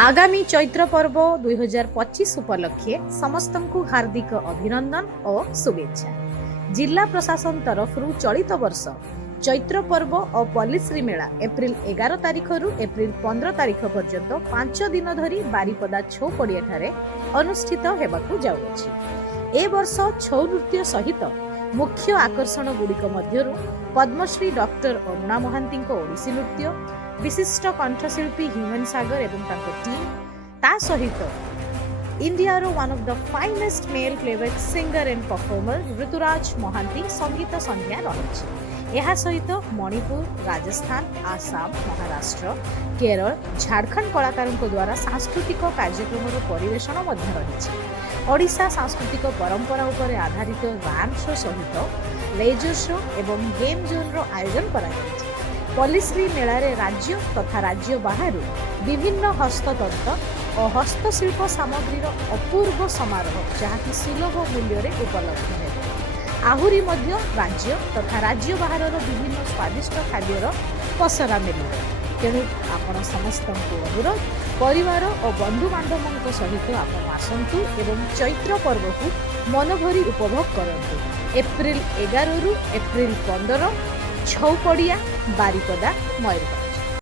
आगामी चैत्र पर्व 2025 उपलक्षे समस्तंकु हार्दिक अभिनंदन और शुभेच्छा। जिला प्रशासन तरफ चलित वर्ष चैत्र पर्व और पल्लीश्री मेला एप्रिल 11 तारिख रु एप्रिल 15 तारिख पर्यंत 5 दिन धरी बारिपदा छौ पड़िया ठारे अनुष्ठित हेबाकु जाउछि। ए वर्ष छौ नृत्य सहित मुख्य आकर्षण गुड़िक मध्यरु पद्मश्री डॉक्टर अरुणा महांती ओडिसी नृत्य, विशिष्ट कंठशिल्पी ह्यूमन सागर एवं तांको टीम ता सहित इंडिया रो one of the finest male playback singer and performer Rituraj Mohanty संगीत संध्या रही। यह सहित मणिपुर, राजस्थान, आसाम, महाराष्ट्र, केरल, झारखंड कलाकारों द्वारा सांस्कृतिक कार्यक्रम परिवेषण रही। ओडिशा सांस्कृतिक परंपरा उपर आधारित रैंप शो सहित लेजर शो एवं गेम जोन रो आयोजन करा जायछि। पल्लीश्री मेला रे राज्य तथा राज्य बाहर विभिन्न हस्ततंत्र और हस्तशिल्प सामग्री अपूर्व समारोह जहाँकि सुलभ मूल्य रे उपलब्ध है। आहुरी मध्य राज्य तथा राज्य बाहर विभिन्न स्वादिष्ट खाद्यर पसरा मिले। तेणु आपण समस्त अनुरोध परिवार और बंधु बांधव सहित आपण आसतु एवं चैत्र पर्व को मनभरी उपभोग करंतु। एप्रिल 11 रु एप्रिल 15 छौपड़िया बारिपदा मयूरभंज।